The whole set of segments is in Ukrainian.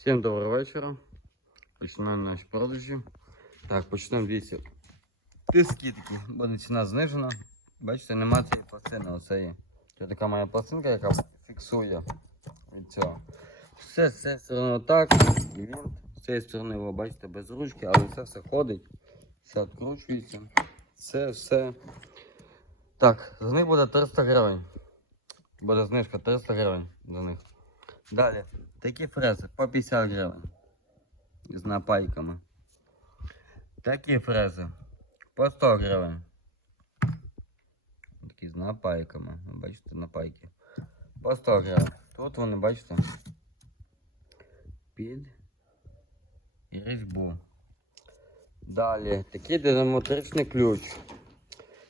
Всім доброго вечора. Починаємо наші продажі. Так, почнемо дивіться. Тиски такі, буде ціна знижена. Бачите, нема цієї пластини. Оце є. Це така моя пластинка, яка фіксує від цього. Все з цієї сторони так, вінт. З цієї сторони, ви бачите, без ручки, але це все ходить, все відкручується. Це все. Так, за них буде 300 гривень. Буде знижка 300 гривень за них. Далі. Такі фрези по 50 гривень. З напайками. Такі фрези по 100 гривень. Такі з напайками. Бачите, напайки. По 100 гривень. Тут вони, бачите, під різьбу. Далі, такий динамотричний ключ.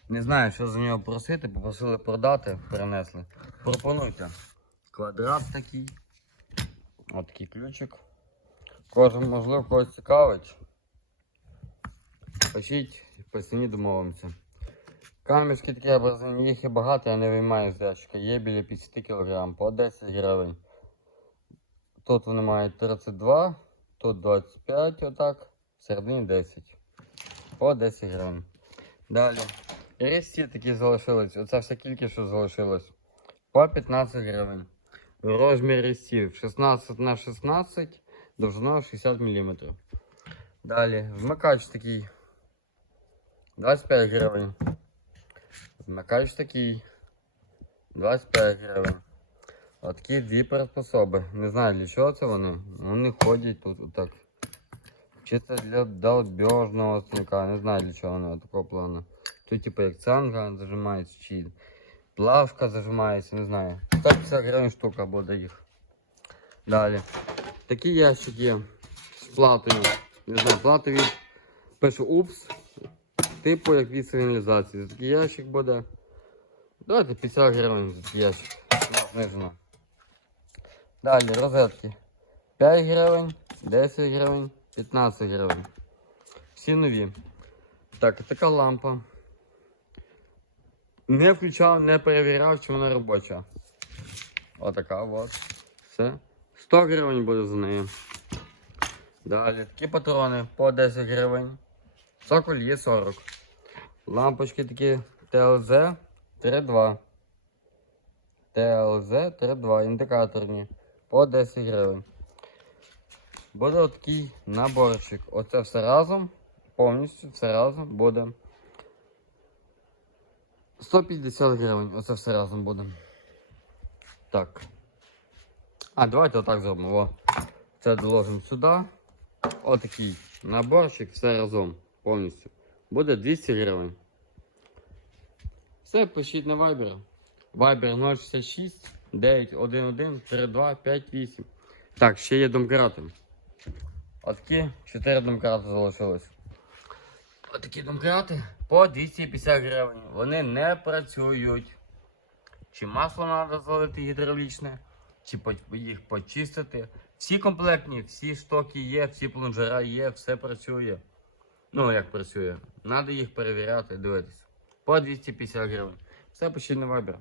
Не знаю, що за нього просити, попросили продати, принесли. Пропонуйте. Квадрат такий. Ось такий ключик. Кожен, можливо, когось цікавить. Пишіть, по ціні домовимося. Камішки образовані, їх і багато, я не виймаю з ящика. Є біля 50 кг по 10 гривень. Тут вони мають 32, тут 25, отак, в середині 10. По 10 гривень. Далі. Різці такі залишились. Оце вся кількість, що залишилось. По 15 гривень. Розмір різців 16 на 16, довжина 60 мм. Далі, вмикач такий 25 гривень. Вмикач такий 25 гривень. Отакі дві приспособи. Не знаю для чого це вони. Вони ходять тут отак. Чисто для долбежного станка. Не знаю для чого вони такого плану. Тут типу як цанга зажимається чи плавка зажимається, не знаю. 150 гривень штука буде їх. Далі. Такі ящики з платою. Не знаю, платові. Пишу упс. Типу як від сигналізації. Такий ящик буде. Давайте 50 гривень за такий ящик. Знижено. Далі розетки. 5 гривень, 10 гривень, 15 гривень. Всі нові. Так, така лампа. Не включав, не перевіряв, чи вона робоча. Отака от. Все. 100 гривень буде за нею. Далі такі патрони по 10 гривень. Соколь є 40. Лампочки такі ТЛЗ 3.2. ТЛЗ 3.2. Індикаторні. По 10 гривень. Буде отакий наборчик. Оце все разом. Повністю все разом буде 150 гривень. Оце все разом буде. Так. А, давайте отак зробимо. О. Це доложимо сюди. Отакий наборчик, все разом. Повністю. Буде 200 гривень. Все, пишіть на Viber. Viber 066 911 32 58. Так, ще є домкрати. Отакі 4 домкрати залишилось. Отакі домкрати по 250 гривень. Вони не працюють. Чи масло треба залити гідравлічне, чи їх почистити. Всі комплектні, всі штоки є, всі плунжера є, все працює. Ну, як працює. Треба їх перевіряти, дивитися. По 250 гривень. Все пишіть на вибір.